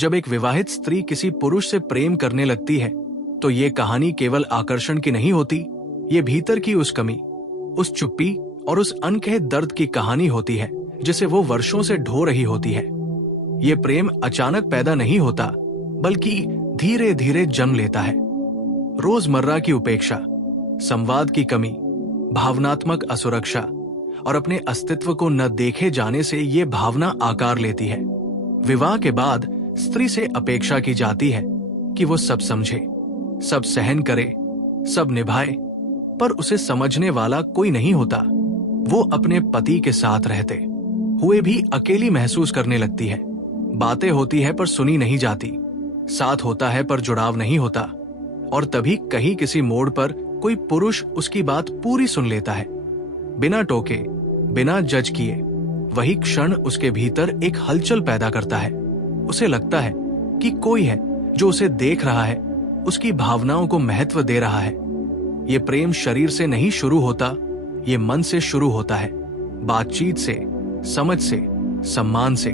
जब एक विवाहित स्त्री किसी पुरुष से प्रेम करने लगती है तो ये कहानी केवल आकर्षण की नहीं होती, ये भीतर की उस कमी, उस चुप्पी और उस अनकहे दर्द की कहानी होती है जिसे वो वर्षों से ढो रही होती है। ये प्रेम अचानक पैदा नहीं होता, बल्कि धीरे धीरे जन्म लेता है। रोजमर्रा की उपेक्षा, संवाद की कमी, भावनात्मक असुरक्षा और अपने अस्तित्व को न देखे जाने से ये भावना आकार लेती है। विवाह के बाद स्त्री से अपेक्षा की जाती है कि वो सब समझे, सब सहन करे, सब निभाए, पर उसे समझने वाला कोई नहीं होता। वो अपने पति के साथ रहते हुए भी अकेली महसूस करने लगती है। बातें होती है पर सुनी नहीं जाती, साथ होता है पर जुड़ाव नहीं होता। और तभी कहीं किसी मोड़ पर कोई पुरुष उसकी बात पूरी सुन लेता है, बिना टोके, बिना जज किए। वही क्षण उसके भीतर एक हलचल पैदा करता है। उसे लगता है कि कोई है जो उसे देख रहा है, उसकी भावनाओं को महत्व दे रहा है। ये प्रेम शरीर से नहीं शुरू होता, ये मन से शुरू होता है, बातचीत से, समझ से, सम्मान से।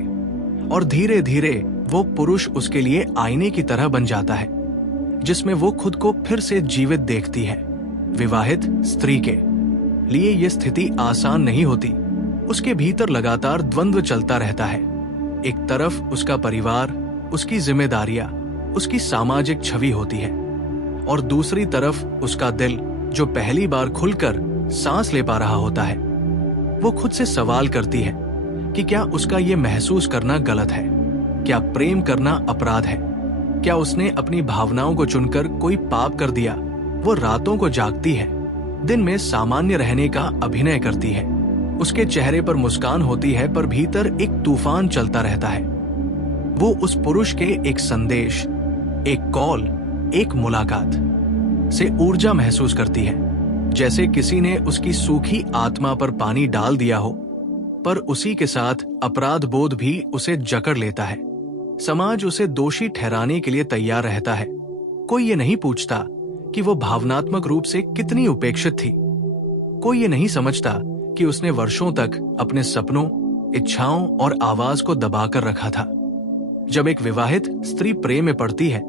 और धीरे धीरे वो पुरुष उसके लिए आईने की तरह बन जाता है, जिसमें वो खुद को फिर से जीवित देखती है। विवाहित स्त्री के लिए ये स्थिति आसान नहीं होती। उसके भीतर लगातार द्वंद्व चलता रहता है। एक तरफ उसका परिवार, उसकी जिम्मेदारियां, उसकी सामाजिक छवि होती है, और दूसरी तरफ उसका दिल जो पहली बार खुलकर सांस ले पा रहा होता है। वो खुद से सवाल करती है कि क्या उसका ये महसूस करना गलत है? क्या प्रेम करना अपराध है? क्या उसने अपनी भावनाओं को चुनकर कोई पाप कर दिया? वो रातों को जागती है, दिन में सामान्य रहने का अभिनय करती है। उसके चेहरे पर मुस्कान होती है, पर भीतर एक तूफान चलता रहता है। वो उस पुरुष के एक संदेश, एक कॉल, एक मुलाकात से ऊर्जा महसूस करती है, जैसे किसी ने उसकी सूखी आत्मा पर पानी डाल दिया हो। पर उसी के साथ अपराध बोध भी उसे जकड़ लेता है। समाज उसे दोषी ठहराने के लिए तैयार रहता है। कोई ये नहीं पूछता कि वो भावनात्मक रूप से कितनी उपेक्षित थी। कोई ये नहीं समझता कि उसने वर्षों तक अपने सपनों, इच्छाओं और आवाज को दबाकर रखा था। जब एक विवाहित स्त्री प्रेम में पड़ती है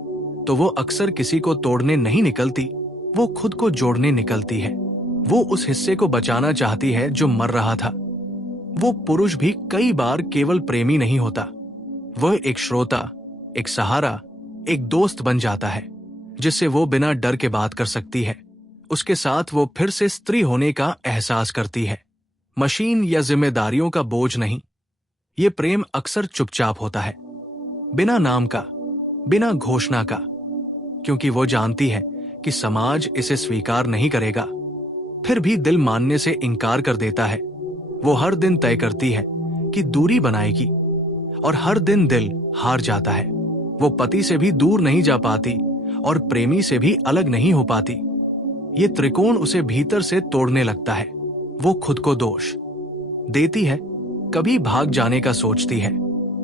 तो वो अक्सर किसी को तोड़ने नहीं निकलती, वो खुद को जोड़ने निकलती है। वो उस हिस्से को बचाना चाहती है जो मर रहा था। वो पुरुष भी कई बार केवल प्रेमी नहीं होता, वह एक श्रोता, एक सहारा, एक दोस्त बन जाता है, जिससे वो बिना डर के बात कर सकती है। उसके साथ वो फिर से स्त्री होने का एहसास करती है, मशीन या जिम्मेदारियों का बोझ नहीं। ये प्रेम अक्सर चुपचाप होता है, बिना नाम का, बिना घोषणा का, क्योंकि वो जानती है कि समाज इसे स्वीकार नहीं करेगा। फिर भी दिल मानने से इनकार कर देता है। वो हर दिन तय करती है कि दूरी बनाएगी, और हर दिन दिल हार जाता है। वो पति से भी दूर नहीं जा पाती और प्रेमी से भी अलग नहीं हो पाती। ये त्रिकोण उसे भीतर से तोड़ने लगता है। वो खुद को दोष देती है, कभी भाग जाने का सोचती है,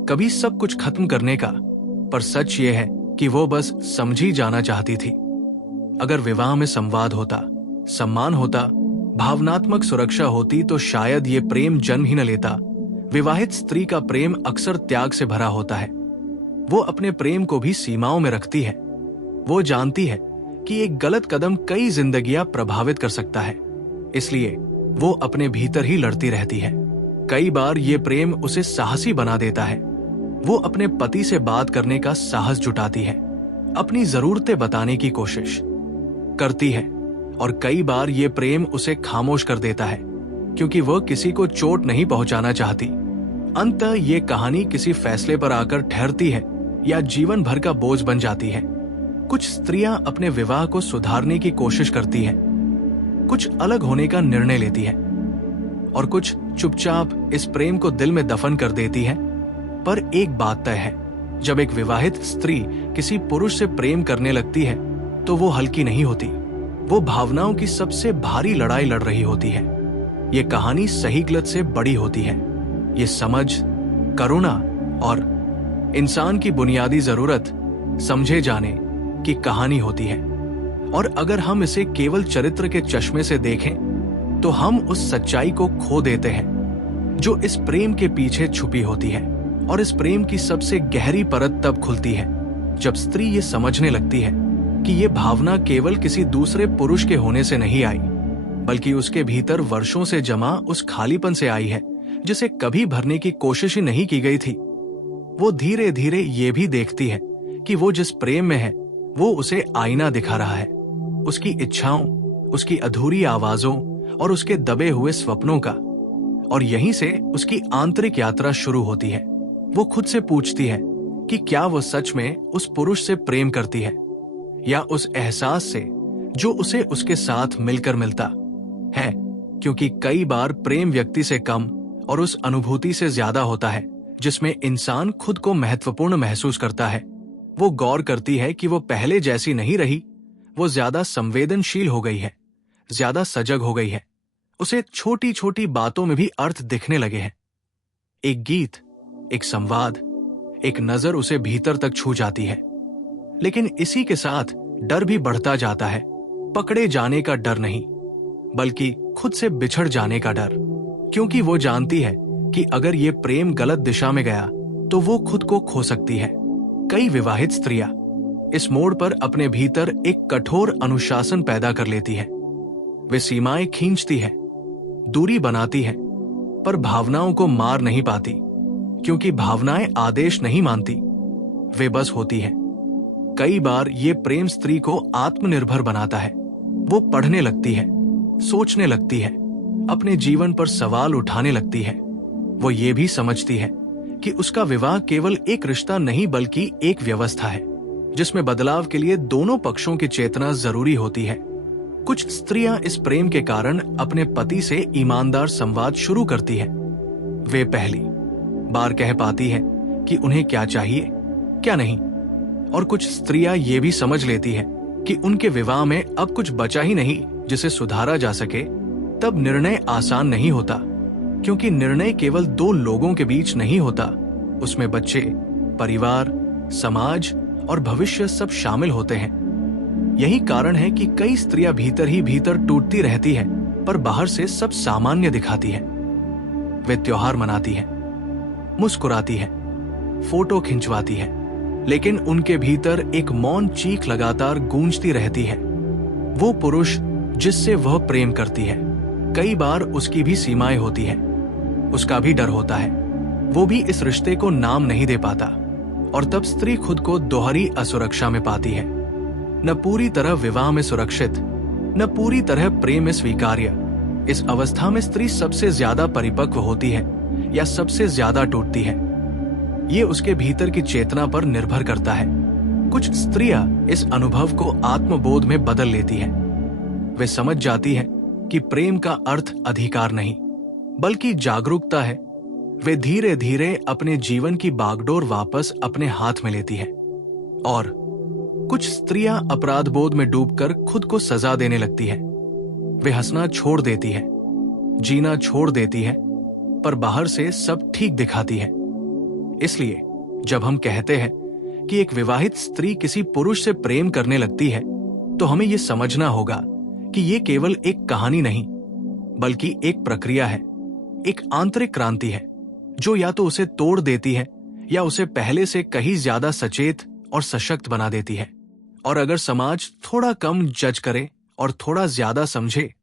कभी सब कुछ खत्म करने का। पर सच ये है कि वो बस समझी जाना चाहती थी। अगर विवाह में संवाद होता, सम्मान होता, भावनात्मक सुरक्षा होती, तो शायद ये प्रेम जन्म ही न लेता। विवाहित स्त्री का प्रेम अक्सर त्याग से भरा होता है। वो अपने प्रेम को भी सीमाओं में रखती है। वो जानती है कि एक गलत कदम कई जिंदगियां प्रभावित कर सकता है, इसलिए वो अपने भीतर ही लड़ती रहती है। कई बार ये प्रेम उसे साहसी बना देता है। वो अपने पति से बात करने का साहस जुटाती है, अपनी जरूरतें बताने की कोशिश करती है, और कई बार ये प्रेम उसे खामोश कर देता है, क्योंकि वह किसी को चोट नहीं पहुंचाना चाहती। अंततः ये कहानी किसी फैसले पर आकर ठहरती है या जीवन भर का बोझ बन जाती है। कुछ स्त्रियां अपने विवाह को सुधारने की कोशिश करती हैं, कुछ अलग होने का निर्णय लेती हैं, और कुछ चुपचाप इस प्रेम को दिल में दफन कर देती हैं। पर एक बात तय है, जब एक विवाहित स्त्री किसी पुरुष से प्रेम करने लगती है तो वो हल्की नहीं होती। वो भावनाओं की सबसे भारी लड़ाई लड़ रही होती है। ये कहानी सही गलत से बड़ी होती है। ये समझ, करुणा और इंसान की बुनियादी जरूरत समझे जाने की कहानी होती है। और अगर हम इसे केवल चरित्र के चश्मे से देखें तो हम उस सच्चाई को खो देते हैं जो इस प्रेम के पीछे छुपी होती है। और इस प्रेम की सबसे गहरी परत तब खुलती है जब स्त्री ये समझने लगती है कि ये भावना केवल किसी दूसरे पुरुष के होने से नहीं आई, बल्कि उसके भीतर वर्षों से जमा उस खालीपन से आई है जिसे कभी भरने की कोशिश ही नहीं की गई थी। वो धीरे धीरे ये भी देखती है कि वो जिस प्रेम में है वो उसे आईना दिखा रहा है, उसकी इच्छाओं, उसकी अधूरी आवाजों और उसके दबे हुए सपनों का। और यहीं से उसकी आंतरिक यात्रा शुरू होती है। वो खुद से पूछती है कि क्या वो सच में उस पुरुष से प्रेम करती है, या उस एहसास से जो उसे उसके साथ मिलकर मिलता है। क्योंकि कई बार प्रेम व्यक्ति से कम और उस अनुभूति से ज्यादा होता है जिसमें इंसान खुद को महत्वपूर्ण महसूस करता है। वो गौर करती है कि वो पहले जैसी नहीं रही, वो ज्यादा संवेदनशील हो गई है, ज्यादा सजग हो गई है, उसे छोटी छोटी बातों में भी अर्थ दिखने लगे हैं। एक गीत, एक संवाद, एक नजर उसे भीतर तक छू जाती है। लेकिन इसी के साथ डर भी बढ़ता जाता है, पकड़े जाने का डर नहीं, बल्कि खुद से बिछड़ जाने का डर। क्योंकि वो जानती है कि अगर ये प्रेम गलत दिशा में गया तो वो खुद को खो सकती है। कई विवाहित स्त्रियां इस मोड़ पर अपने भीतर एक कठोर अनुशासन पैदा कर लेती है। वे सीमाएं खींचती है, दूरी बनाती है, पर भावनाओं को मार नहीं पाती, क्योंकि भावनाएं आदेश नहीं मानती, वे बस होती है। कई बार ये प्रेम स्त्री को आत्मनिर्भर बनाता है। वो पढ़ने लगती है, सोचने लगती है, अपने जीवन पर सवाल उठाने लगती है। वो ये भी समझती है कि उसका विवाह केवल एक रिश्ता नहीं बल्कि एक व्यवस्था है, जिसमें बदलाव के लिए दोनों पक्षों की चेतना जरूरी होती है। कुछ स्त्रियां इस प्रेम के कारण अपने पति से ईमानदार संवाद शुरू करती है। वे पहली बार कह पाती है कि उन्हें क्या चाहिए, क्या नहीं। और कुछ स्त्रियां ये भी समझ लेती है कि उनके विवाह में अब कुछ बचा ही नहीं जिसे सुधारा जा सके। तब निर्णय आसान नहीं होता, क्योंकि निर्णय केवल दो लोगों के बीच नहीं होता, उसमें बच्चे, परिवार, समाज और भविष्य सब शामिल होते हैं। यही कारण है कि कई स्त्रियां भीतर ही भीतर टूटती रहती है, पर बाहर से सब सामान्य दिखाती है। वे त्योहार मनाती है, मुस्कुराती है, फोटो खिंचवाती है, लेकिन उनके भीतर एक मौन चीख लगातार गूंजती रहती है। वो पुरुष जिससे वह प्रेम करती है, कई बार उसकी भी सीमाएं होती है, उसका भी डर होता है, वो भी इस रिश्ते को नाम नहीं दे पाता। और तब स्त्री खुद को दोहरी असुरक्षा में पाती है, न पूरी तरह विवाह में सुरक्षित, न पूरी तरह प्रेम में स्वीकार्य। इस अवस्था में स्त्री सबसे ज्यादा परिपक्व होती है या सबसे ज्यादा टूटती है, ये उसके भीतर की चेतना पर निर्भर करता है। कुछ स्त्रियां इस अनुभव को आत्मबोध में बदल लेती है। वे समझ जाती है कि प्रेम का अर्थ अधिकार नहीं बल्कि जागरूकता है। वे धीरे धीरे अपने जीवन की बागडोर वापस अपने हाथ में लेती है। और कुछ स्त्रियां अपराध बोध में डूबकर खुद को सजा देने लगती है। वे हंसना छोड़ देती है, जीना छोड़ देती है, पर बाहर से सब ठीक दिखाती है। इसलिए जब हम कहते हैं कि एक विवाहित स्त्री किसी पुरुष से प्रेम करने लगती है, तो हमें यह समझना होगा कि यह केवल एक कहानी नहीं बल्कि एक प्रक्रिया है, एक आंतरिक क्रांति है जो या तो उसे तोड़ देती है या उसे पहले से कहीं ज्यादा सचेत और सशक्त बना देती है। और अगर समाज थोड़ा कम जज करे और थोड़ा ज्यादा समझे,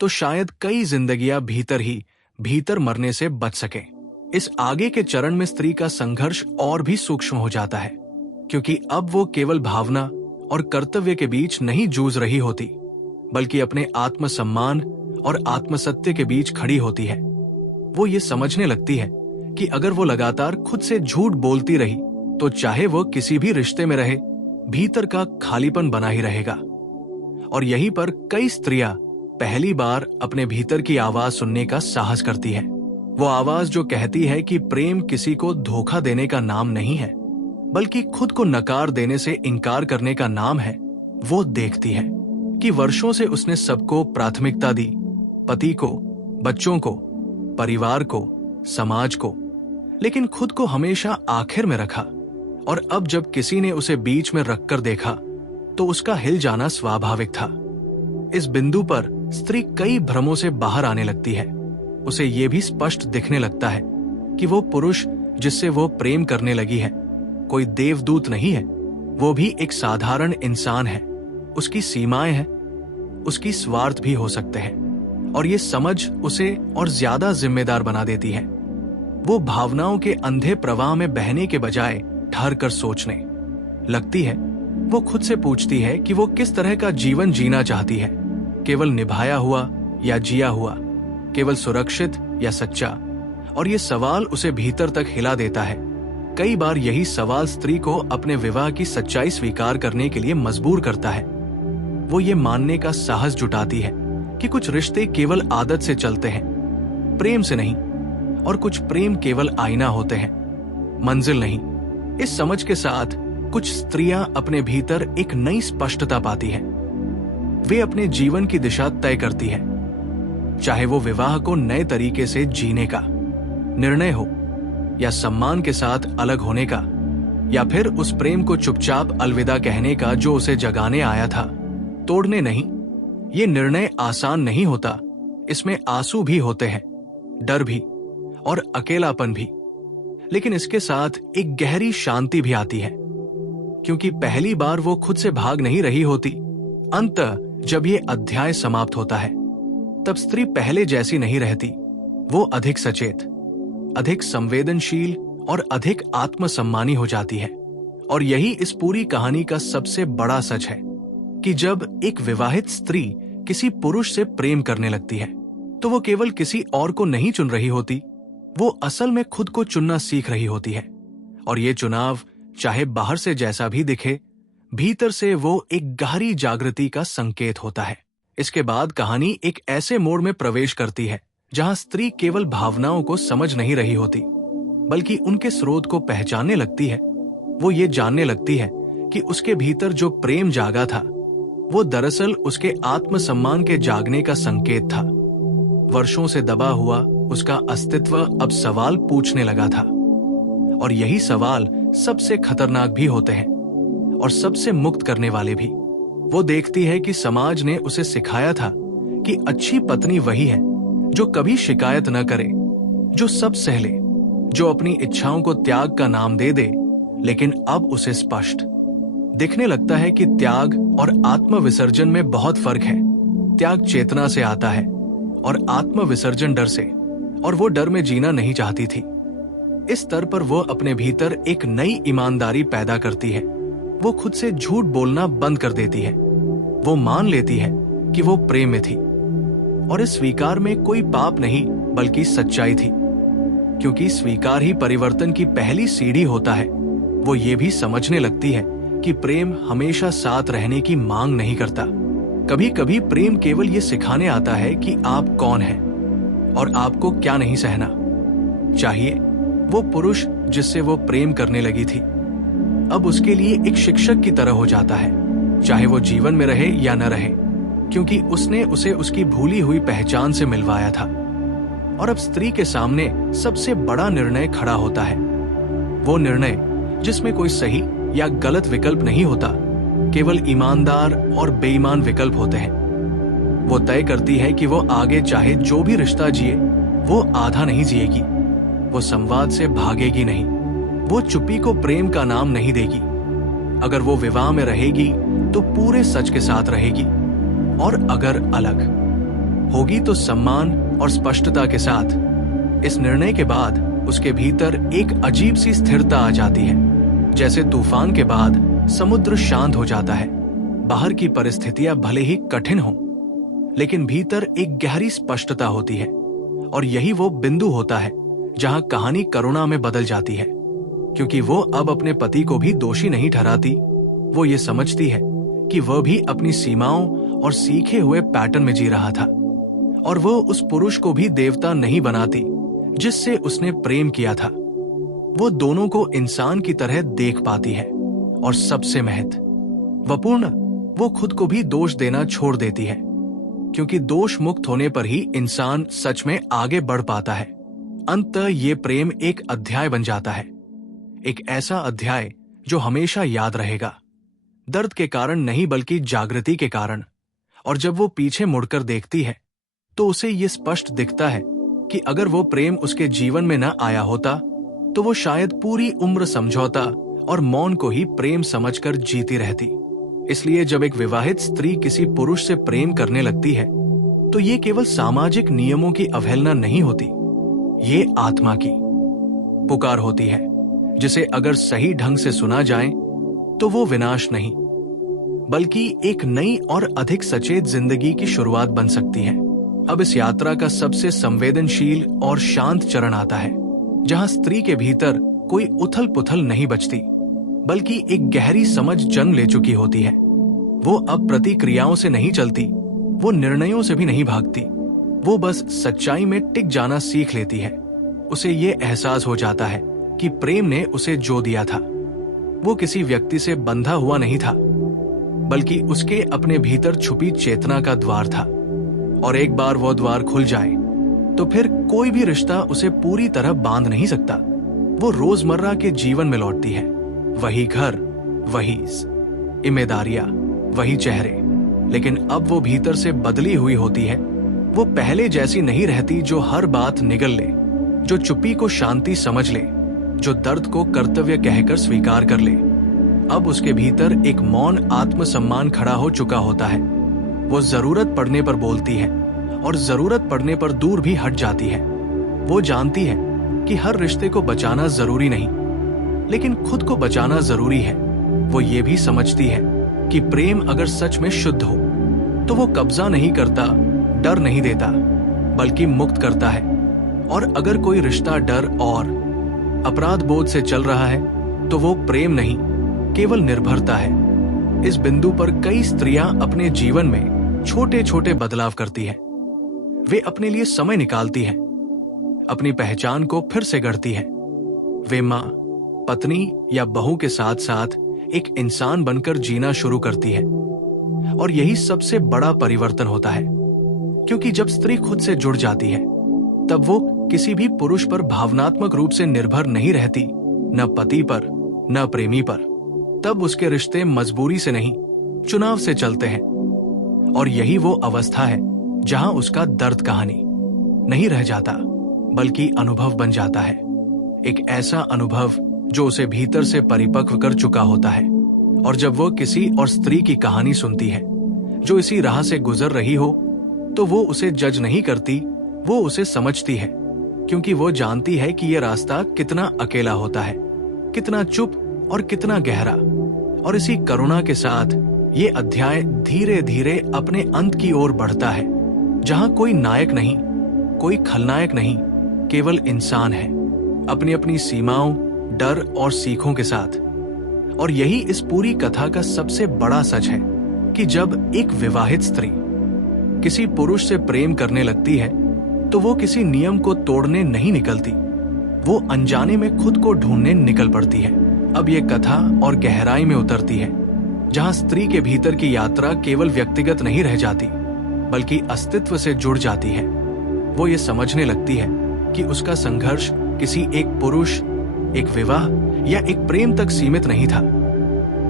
तो शायद कई जिंदगियां भीतर ही भीतर मरने से बच सके। इस आगे के चरण में स्त्री का संघर्ष और भी सूक्ष्म हो जाता है, क्योंकि अब वो केवल भावना और कर्तव्य के बीच नहीं जूझ रही होती, बल्कि अपने आत्मसम्मान और आत्मसत्य के बीच खड़ी होती है। वो ये समझने लगती है कि अगर वो लगातार खुद से झूठ बोलती रही, तो चाहे वो किसी भी रिश्ते में रहे, भीतर का खालीपन बना ही रहेगा। और यहीं पर कई स्त्रियां पहली बार अपने भीतर की आवाज सुनने का साहस करती है। वो आवाज जो कहती है कि प्रेम किसी को धोखा देने का नाम नहीं है, बल्कि खुद को नकार देने से इनकार करने का नाम है। वो देखती है कि वर्षों से उसने सबको प्राथमिकता दी, पति को, बच्चों को, परिवार को, समाज को, लेकिन खुद को हमेशा आखिर में रखा। और अब जब किसी ने उसे बीच में रखकर देखा, तो उसका हिल जाना स्वाभाविक था। इस बिंदु पर स्त्री कई भ्रमों से बाहर आने लगती है। उसे यह भी स्पष्ट दिखने लगता है कि वो पुरुष जिससे वो प्रेम करने लगी है कोई देवदूत नहीं है, वो भी एक साधारण इंसान है। उसकी सीमाएं हैं, उसकी स्वार्थ भी हो सकते हैं, और ये समझ उसे और ज्यादा जिम्मेदार बना देती है। वो भावनाओं के अंधे प्रवाह में बहने के बजाय ठहर कर सोचने लगती है। वो खुद से पूछती है कि वो किस तरह का जीवन जीना चाहती है, केवल निभाया हुआ या जिया हुआ, केवल सुरक्षित या सच्चा। और ये सवाल उसे भीतर तक हिला देता है। कई बार यही सवाल स्त्री को अपने विवाह की सच्चाई स्वीकार करने के लिए मजबूर करता है। वो ये मानने का साहस जुटाती है कि कुछ रिश्ते केवल आदत से चलते हैं, प्रेम से नहीं, और कुछ प्रेम केवल आईना होते हैं, मंजिल नहीं। इस समझ के साथ कुछ स्त्रियां अपने भीतर एक नई स्पष्टता पाती हैं। वे अपने जीवन की दिशा तय करती हैं, चाहे वो विवाह को नए तरीके से जीने का निर्णय हो, या सम्मान के साथ अलग होने का, या फिर उस प्रेम को चुपचाप अलविदा कहने का जो उसे जगाने आया था, तोड़ने नहीं। ये निर्णय आसान नहीं होता, इसमें आंसू भी होते हैं, डर भी, और अकेलापन भी। लेकिन इसके साथ एक गहरी शांति भी आती है, क्योंकि पहली बार वो खुद से भाग नहीं रही होती। अंततः जब ये अध्याय समाप्त होता है, तब स्त्री पहले जैसी नहीं रहती। वो अधिक सचेत, अधिक संवेदनशील और अधिक आत्मसम्मानी हो जाती है। और यही इस पूरी कहानी का सबसे बड़ा सच है कि जब एक विवाहित स्त्री किसी पुरुष से प्रेम करने लगती है, तो वो केवल किसी और को नहीं चुन रही होती, वो असल में खुद को चुनना सीख रही होती है। और ये चुनाव चाहे बाहर से जैसा भी दिखे, भीतर से वो एक गहरी जागृति का संकेत होता है। इसके बाद कहानी एक ऐसे मोड़ में प्रवेश करती है जहां स्त्री केवल भावनाओं को समझ नहीं रही होती, बल्कि उनके स्रोत को पहचानने लगती है। वो ये जानने लगती है कि उसके भीतर जो प्रेम जागा था, वो दरअसल उसके आत्मसम्मान के जागने का संकेत था। वर्षों से दबा हुआ उसका अस्तित्व अब सवाल पूछने लगा था। और यही सवाल सबसे खतरनाक भी होते हैं और सबसे मुक्त करने वाले भी। वो देखती है कि समाज ने उसे सिखाया था कि अच्छी पत्नी वही है जो कभी शिकायत न करे, जो सब सह ले, जो अपनी इच्छाओं को त्याग का नाम दे दे। लेकिन अब उसे स्पष्ट दिखने लगता है कि त्याग और आत्मविसर्जन में बहुत फर्क है। त्याग चेतना से आता है और आत्मविसर्जन डर से, और वो डर में जीना नहीं चाहती थी। इस स्तर पर वो अपने भीतर एक नई ईमानदारी पैदा करती है। वो खुद से झूठ बोलना बंद कर देती है। वो मान लेती है कि वो प्रेम में थी, और इस स्वीकार में कोई पाप नहीं बल्कि सच्चाई थी, क्योंकि स्वीकार ही परिवर्तन की पहली सीढ़ी होता है। वो ये भी समझने लगती है कि प्रेम हमेशा साथ रहने की मांग नहीं करता। कभी कभी प्रेम केवल ये सिखाने आता है कि आप कौन हैं और आपको क्या नहीं सहना चाहिए। वो पुरुष जिससे वो प्रेम करने लगी थी, अब उसके लिए एक शिक्षक की तरह हो जाता है, चाहे वो जीवन में रहे या न रहे, क्योंकि उसने उसे उसकी भूली हुई पहचान से मिलवाया था। और अब स्त्री के सामने सबसे बड़ा निर्णय खड़ा होता है। वो निर्णय जिसमें कोई सही या गलत विकल्प नहीं होता, केवल ईमानदार और बेईमान विकल्प होते हैं। वो तय करती है कि वो आगे चाहे जो भी रिश्ता जिए, वो आधा नहीं जिएगी। वो संवाद से भागेगी नहीं, वो चुप्पी को प्रेम का नाम नहीं देगी। अगर वो विवाह में रहेगी तो पूरे सच के साथ रहेगी, और अगर अलग होगी तो सम्मान और स्पष्टता के साथ। इस निर्णय के बाद उसके भीतर एक अजीब सी स्थिरता आ जाती है, जैसे तूफान के बाद समुद्र शांत हो जाता है। बाहर की परिस्थितियां भले ही कठिन हों, लेकिन भीतर एक गहरी स्पष्टता होती है। और यही वो बिंदु होता है जहां कहानी करुणा में बदल जाती है, क्योंकि वो अब अपने पति को भी दोषी नहीं ठहराती। वो ये समझती है कि वह भी अपनी सीमाओं और सीखे हुए पैटर्न में जी रहा था, और वो उस पुरुष को भी देवता नहीं बनाती जिससे उसने प्रेम किया था। वो दोनों को इंसान की तरह देख पाती है, और सबसे महत्वपूर्ण, वो खुद को भी दोष देना छोड़ देती है, क्योंकि दोष मुक्त होने पर ही इंसान सच में आगे बढ़ पाता है। अंततः ये प्रेम एक अध्याय बन जाता है, एक ऐसा अध्याय जो हमेशा याद रहेगा, दर्द के कारण नहीं बल्कि जागृति के कारण। और जब वो पीछे मुड़कर देखती है तो उसे ये स्पष्ट दिखता है कि अगर वो प्रेम उसके जीवन में न आया होता तो वो शायद पूरी उम्र समझौता और मौन को ही प्रेम समझकर जीती रहती। इसलिए जब एक विवाहित स्त्री किसी पुरुष से प्रेम करने लगती है तो ये केवल सामाजिक नियमों की अवहेलना नहीं होती, ये आत्मा की पुकार होती है, जिसे अगर सही ढंग से सुना जाए तो वो विनाश नहीं बल्कि एक नई और अधिक सचेत जिंदगी की शुरुआत बन सकती है। अब इस यात्रा का सबसे संवेदनशील और शांत चरण आता है, जहां स्त्री के भीतर कोई उथल पुथल नहीं बचती, बल्कि एक गहरी समझ जन्म ले चुकी होती है। वो अब प्रतिक्रियाओं से नहीं चलती, वो निर्णयों से भी नहीं भागती, वो बस सच्चाई में टिक जाना सीख लेती है। उसे ये एहसास हो जाता है कि प्रेम ने उसे जो दिया था वो किसी व्यक्ति से बंधा हुआ नहीं था, बल्कि उसके अपने भीतर छुपी चेतना का द्वार था। और एक बार वो द्वार खुल जाए तो फिर कोई भी रिश्ता उसे पूरी तरह बांध नहीं सकता। वो रोजमर्रा के जीवन में लौटती है, वही घर, वही जिम्मेदारियां, वही चेहरे, लेकिन अब वो भीतर से बदली हुई होती है। वो पहले जैसी नहीं रहती जो हर बात निगल ले, जो चुप्पी को शांति समझ ले, जो दर्द को कर्तव्य कहकर स्वीकार कर ले। अब उसके भीतर एक मौन आत्मसम्मान खड़ा हो चुका होता है। वो जरूरत पड़ने पर बोलती है और जरूरत पड़ने पर दूर भी हट जाती है। वो जानती है कि हर रिश्ते को बचाना जरूरी नहीं, लेकिन खुद को बचाना जरूरी है। वो ये भी समझती है कि प्रेम अगर सच में शुद्ध हो तो वो कब्जा नहीं करता, डर नहीं देता, बल्कि मुक्त करता है। और अगर कोई रिश्ता डर और अपराध बोध से चल रहा है तो वो प्रेम नहीं, केवल निर्भरता है। इस बिंदु पर कई स्त्रियां अपने जीवन में छोटे छोटे बदलाव करती हैं। वे अपने लिए समय निकालती हैं, अपनी पहचान को फिर से गढ़ती हैं। वे मां, पत्नी या बहू के साथ साथ एक इंसान बनकर जीना शुरू करती है। और यही सबसे बड़ा परिवर्तन होता है, क्योंकि जब स्त्री खुद से जुड़ जाती है तब वो किसी भी पुरुष पर भावनात्मक रूप से निर्भर नहीं रहती, न पति पर, न प्रेमी पर। तब उसके रिश्ते मजबूरी से नहीं, चुनाव से चलते हैं। और यही वो अवस्था है जहां उसका दर्द कहानी नहीं रह जाता, बल्कि अनुभव बन जाता है। एक ऐसा अनुभव जो उसे भीतर से परिपक्व कर चुका होता है। और जब वो किसी और स्त्री की कहानी सुनती है जो इसी राह से गुजर रही हो, तो वो उसे जज नहीं करती, वो उसे समझती है, क्योंकि वो जानती है कि यह रास्ता कितना अकेला होता है, कितना चुप और कितना गहरा। और इसी करुणा के साथ ये अध्याय धीरे धीरे अपने अंत की ओर बढ़ता है, जहां कोई नायक नहीं, कोई खलनायक नहीं, केवल इंसान है, अपनी अपनी सीमाओं, डर और सीखों के साथ। और यही इस पूरी कथा का सबसे बड़ा सच है कि जब एक विवाहित स्त्री किसी पुरुष से प्रेम करने लगती है तो वो किसी नियम को तोड़ने नहीं निकलती, वो अनजाने में खुद को ढूंढने निकल पड़ती है। अब ये कथा और गहराई में उतरती है, जहां स्त्री के भीतर की यात्रा केवल व्यक्तिगत नहीं रह जाती, बल्कि अस्तित्व से जुड़ जाती है। वो ये समझने लगती है कि उसका संघर्ष किसी एक पुरुष, एक विवाह या एक प्रेम तक सीमित नहीं था,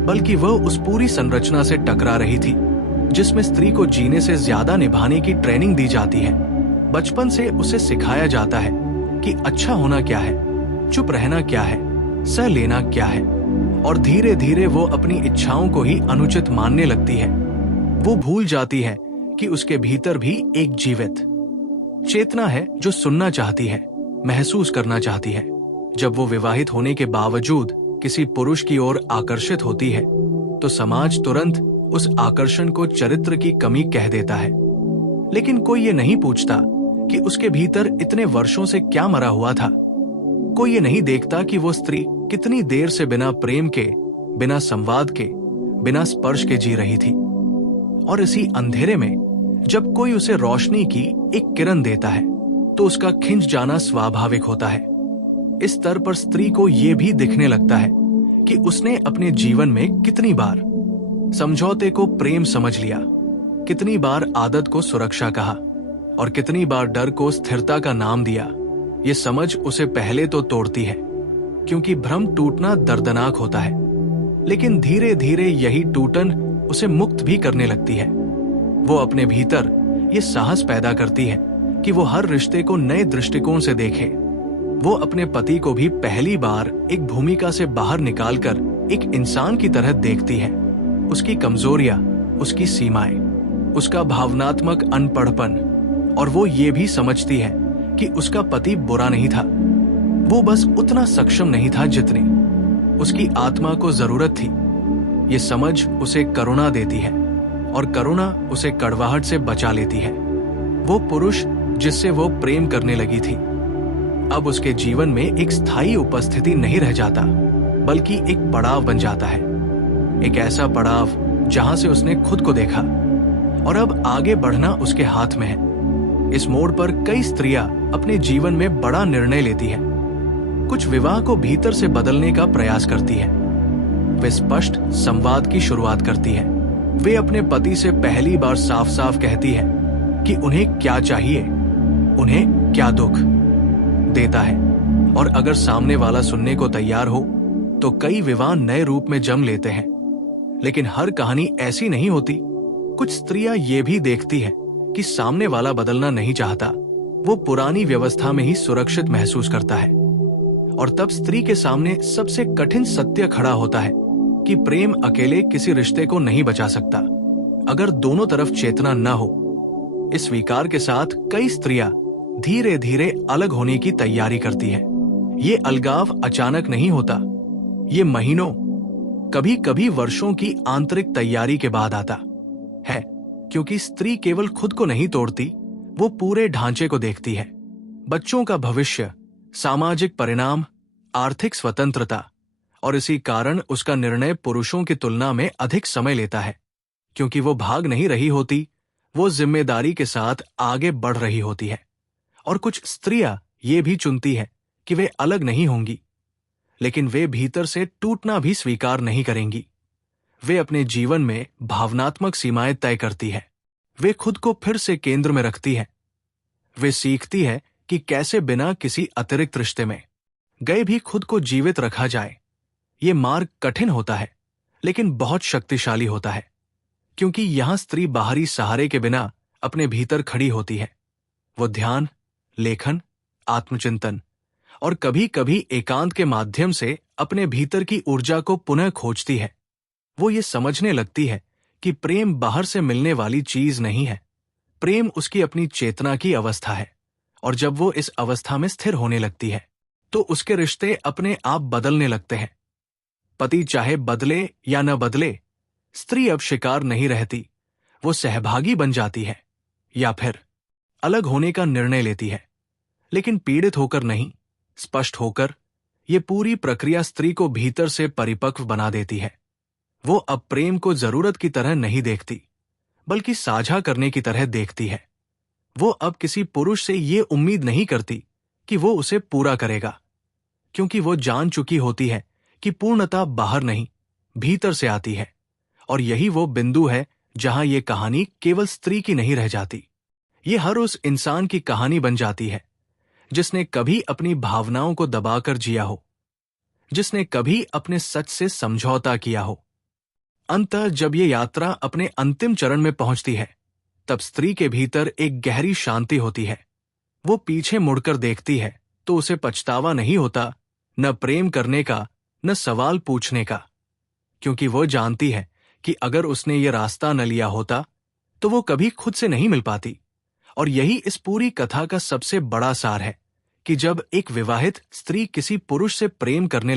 बल्कि वह उस पूरी संरचना से टकरा रही थी जिसमें स्त्री को जीने से ज्यादा निभाने की ट्रेनिंग दी जाती है। बचपन से उसे सिखाया जाता है कि अच्छा होना क्या है, चुप रहना क्या है, सह लेना क्या है। और धीरे धीरे वो अपनी इच्छाओं को ही अनुचित मानने लगती है। वो भूल जाती है कि उसके भीतर भी एक जीवित चेतना है जो सुनना चाहती है, महसूस करना चाहती है। जब वो विवाहित होने के बावजूद किसी पुरुष की ओर आकर्षित होती है तो समाज तुरंत उस आकर्षण को चरित्र की कमी कह देता है, लेकिन कोई ये नहीं पूछता कि उसके भीतर इतने वर्षों से क्या मरा हुआ था। कोई ये नहीं देखता कि वो स्त्री कितनी देर से बिना प्रेम के, बिना संवाद के, बिना स्पर्श के जी रही थी। और इसी अंधेरे में जब कोई उसे रोशनी की एक किरण देता है तो उसका खिंच जाना स्वाभाविक होता है। इस स्तर पर स्त्री को यह भी दिखने लगता है कि उसने अपने जीवन में कितनी बार समझौते को प्रेम समझ लिया, कितनी बार आदत को सुरक्षा कहा और कितनी बार डर को स्थिरता का नाम दिया। ये समझ उसे पहले तो तोड़ती है, क्योंकि भ्रम टूटना दर्दनाक होता है, लेकिन धीरे धीरे यही टूटन उसे मुक्त भी करने लगती है। वो अपने भीतर ये साहस पैदा करती है कि वो हर रिश्ते को नए दृष्टिकोण से देखे, वो अपने पति को भी पहली बार एक भूमिका से बाहर निकालकर एक इंसान की तरह देखती है। उसकी कमजोरियां, उसकी सीमाएं, उसका भावनात्मक अनपढ़पन, और वो ये भी समझती है कि उसका पति बुरा नहीं था, वो बस उतना सक्षम नहीं था जितनी उसकी आत्मा को जरूरत थी। ये समझ उसे करुणा देती है और करुणा उसे कड़वाहट से बचा लेती है। वो पुरुष जिससे वो प्रेम करने लगी थी अब उसके जीवन में एक स्थायी उपस्थिति नहीं रह जाता, बल्कि एक पड़ाव बन जाता है। एक ऐसा पड़ाव जहां से उसने खुद को देखा और अब आगे बढ़ना उसके हाथ में है। इस मोड़ पर कई स्त्रियां अपने जीवन में बड़ा निर्णय लेती हैं। कुछ विवाह को भीतर से बदलने का प्रयास करती है। वे स्पष्ट संवाद की शुरुआत करती है। वे अपने पति से पहली बार साफ साफ कहती है कि उन्हें क्या चाहिए, उन्हें क्या दुख देता है, और अगर सामने वाला सुनने को तैयार हो तो कई विवाह नए रूप में जम लेते हैं। लेकिन हर कहानी ऐसी नहीं होती। कुछ स्त्रियां ये भी देखती है कि सामने वाला बदलना नहीं चाहता, वो पुरानी व्यवस्था में ही सुरक्षित महसूस करता है। और तब स्त्री के सामने सबसे कठिन सत्य खड़ा होता है कि प्रेम अकेले किसी रिश्ते को नहीं बचा सकता अगर दोनों तरफ चेतना न हो। इस स्वीकार के साथ कई स्त्रियां धीरे धीरे अलग होने की तैयारी करती है। ये अलगाव अचानक नहीं होता, ये महीनों, कभी कभी वर्षों की आंतरिक तैयारी के बाद आता है, क्योंकि स्त्री केवल खुद को नहीं तोड़ती, वो पूरे ढांचे को देखती है। बच्चों का भविष्य, सामाजिक परिणाम, आर्थिक स्वतंत्रता, और इसी कारण उसका निर्णय पुरुषों की तुलना में अधिक समय लेता है, क्योंकि वो भाग नहीं रही होती, वो जिम्मेदारी के साथ आगे बढ़ रही होती है। और कुछ स्त्रियां ये भी चुनती है कि वे अलग नहीं होंगी, लेकिन वे भीतर से टूटना भी स्वीकार नहीं करेंगी। वे अपने जीवन में भावनात्मक सीमाएं तय करती है। वे खुद को फिर से केंद्र में रखती है। वे सीखती है कि कैसे बिना किसी अतिरिक्त रिश्ते में गए भी खुद को जीवित रखा जाए। ये मार्ग कठिन होता है, लेकिन बहुत शक्तिशाली होता है, क्योंकि यहां स्त्री बाहरी सहारे के बिना अपने भीतर खड़ी होती है। वो ध्यान, लेखन, आत्मचिंतन और कभी कभी एकांत के माध्यम से अपने भीतर की ऊर्जा को पुनः खोजती है। वो ये समझने लगती है कि प्रेम बाहर से मिलने वाली चीज नहीं है। प्रेम उसकी अपनी चेतना की अवस्था है, और जब वो इस अवस्था में स्थिर होने लगती है तो उसके रिश्ते अपने आप बदलने लगते हैं। पति चाहे बदले या न बदले, स्त्री अब शिकार नहीं रहती, वो सहभागी बन जाती है, या फिर अलग होने का निर्णय लेती है, लेकिन पीड़ित होकर नहीं, स्पष्ट होकर। ये पूरी प्रक्रिया स्त्री को भीतर से परिपक्व बना देती है। वो अब प्रेम को जरूरत की तरह नहीं देखती, बल्कि साझा करने की तरह देखती है। वो अब किसी पुरुष से ये उम्मीद नहीं करती कि वो उसे पूरा करेगा, क्योंकि वो जान चुकी होती है कि पूर्णता बाहर नहीं, भीतर से आती है। और यही वो बिंदु है जहां ये कहानी केवल स्त्री की नहीं रह जाती। ये हर उस इंसान की कहानी बन जाती है जिसने कभी अपनी भावनाओं को दबाकर जिया हो, जिसने कभी अपने सच से समझौता किया हो। अंततः जब ये यात्रा अपने अंतिम चरण में पहुंचती है, तब स्त्री के भीतर एक गहरी शांति होती है। वो पीछे मुड़कर देखती है तो उसे पछतावा नहीं होता, न प्रेम करने का, न सवाल पूछने का, क्योंकि वो जानती है कि अगर उसने ये रास्ता न लिया होता तो वो कभी खुद से नहीं मिल पाती। और यही इस पूरी कथा का सबसे बड़ा सार है कि जब एक विवाहित स्त्री किसी पुरुष से प्रेम करने